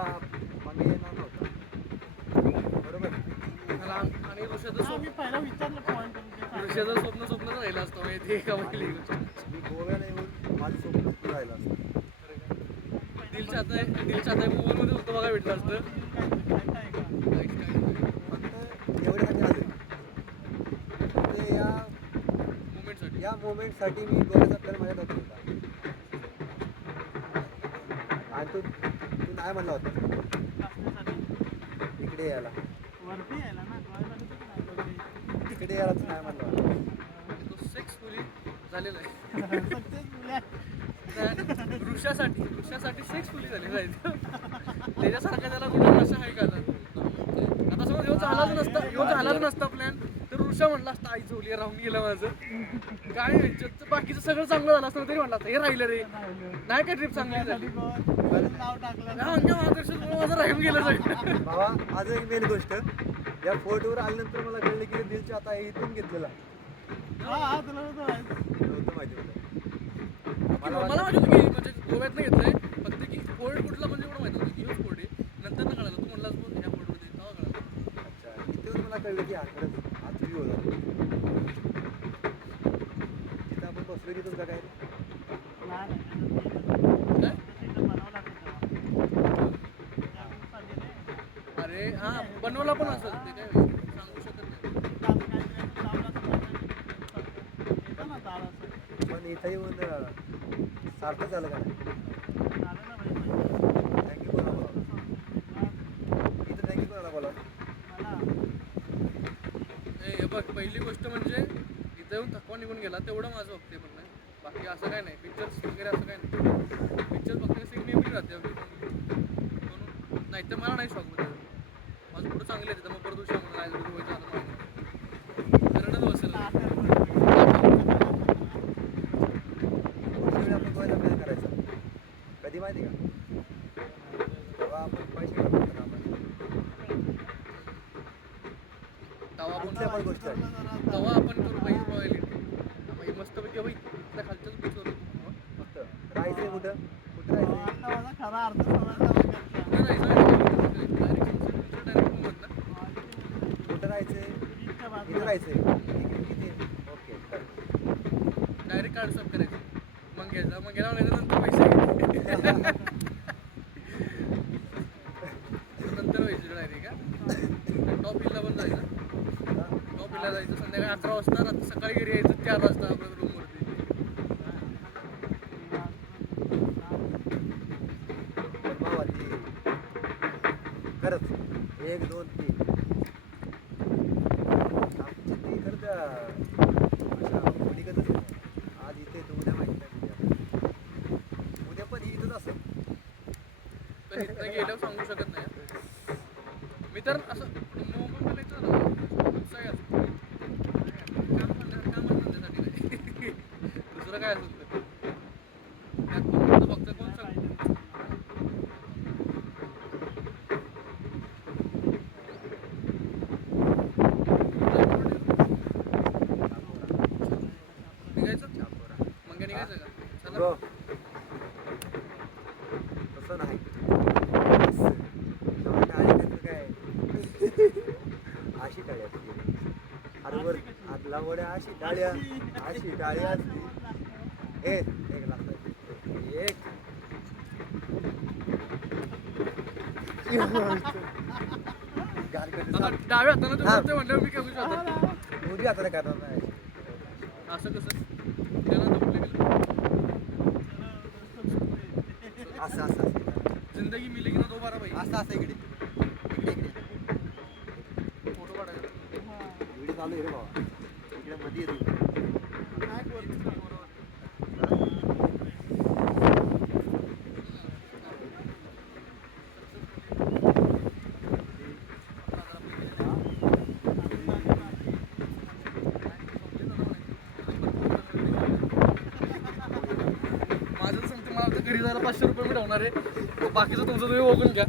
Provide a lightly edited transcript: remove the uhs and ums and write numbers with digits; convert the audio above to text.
तेव्हा मागे येणार नव्हता. बरोबर. आणि ऋषाचं मी पहिला विचारलं पॉईंट स्वप्न राहिलं असतं माहिती आहे का पहिली गोष्ट. मी गोव्याला येऊन माझं स्वप्न राहिलं असतं. दिलच्या आता मोबाईलमध्ये फक्त बघा भेटलं असतं. फक्त एवढ्यासाठी आले ते मुवमेंटसाठी. या मोमेंटसाठी मी गोव्याचा प्लॅन माझ्या डोक्यात होता. आणि तू नाही म्हणला होता इकडे यायला. वरती यायला ना इकडे यायला तू नाही म्हणला होता. तो सेक्सफुली झालेला आहे. ऋषासाठी सेक्सफुली झालेला आहे. त्याच्यासारखा त्याला कुठं नशा आहे का आता समज ह्यो झालाच नसता प्लॅन तर ऋषा म्हणला असता आई झोली राहून गेलं माझं काय बाकीचं सगळं चांगलं झालं असतं तरी म्हणलं असतं हे राहिलं रे नाही काय ट्रिप चांगली झाली. नाव टाकलं माझं राहून गेलं सगळं. बाबा आज एक मेन गोष्ट या फोर्टवर आल्यानंतर मला कळलं की दिलच्या आता इथून घेतलेला हा तुला नव्हतं माहिती होतं. मला माहिती होतं की म्हणजे गोव्यात नाही घेतलंय फक्त की फोर्ट कुठला म्हणजे एवढं माहिती होतं की ह्योच फोर्ट आहे. नंतर ना कळालं तू म्हणलास बघ ह्या फोर्टवरती तेव्हा कळालं. अच्छा इथून मला कळलं की खरंच हाच व्ह्यू होता. तिथं आपण बसलो की तुमचा काय अरे हा बनवला पण असं ते काय सांगू शकत नाही. पण इथं येऊन सारखं झालं का नाही. थँक्यू कोणा बोला इथं थँक्यू कोणाला बोला. हे बघ पहिली गोष्ट म्हणजे इथं येऊन थकवा निघून गेला तेवढं माझं बघते म्हणणं. बाकी असं काय नाही पिक्चर्स वगैरे असं काय नाही. पिक्चर बघते कशी नेहमी राहते म्हणून नाही तर मला नाही शॉक होतं. माझं पुढं चांगलं आहे तिथं मग परत दिवशी नाही व्हायचं आलं माझं करणंच बसेल. पुढच्या वेळी आपण गोव्याला प्लॅन करायचा कधी माहिती का तेव्हा आपण पैसे कमवतो ना आपण. कुठल्या पण गोष्ट आहे तेव्हा आपण करू पाहिजे रॉयल मस्तपैकी बाई इथल्या खालच्याच बीचवर मस्त राहायचंय कुठं कुठं राहायचंय माझा खरा अर्थ समजला कुठं राहायचंय इथं राहायचंय किती ओके डायरेक्ट कार्ड सब करायचं मग घ्यायला नंतर पैसे नंतर व्हायचं डायरेक्ट का टॉप हिलला पण जायचं. टॉप हिलला जायचं संध्याकाळी 11 वाजता रात्री सकाळी घरी यायचं 4 वाजता आपल्या रूमवरती. खरंच 1 2 3 आमची ती खरंच अशा मुलीगतच आहे. आज इथे तर उद्या माहिती नाही उद्या पण ही इथंच असेल. पण इथं गेल्यावर सांगू शकत नाही. मी तर असं मुंबईला येतो ना कामासाठी नाही दुसरं काय असेल तर फक्त कोण सांग निघायचं मग निघायचं का चला. हो. तसं नाही टाळी कसं काय अशी टाळी असते अरे आदला वड्या अशी टाळी असते. एक लागतात एक डाव्या हातानं तू बोलतोय म्हणल्यावर मी कमी जातो. मोदी आता करणार नाही असं कसं त्याला दबले गेलं असं असं असं जिंदगी मिलेगी ना दोबारा भाई. असं असं इकडे फोटो काढायचा व्हिडिओ चालू आहे रे बाबा इकडे मध्ये येतो. माझं सांगते मला आता घरी जायला 500 रुपये मिळवणार आहे बाकीचं तुमचं तुम्ही बघून घ्या.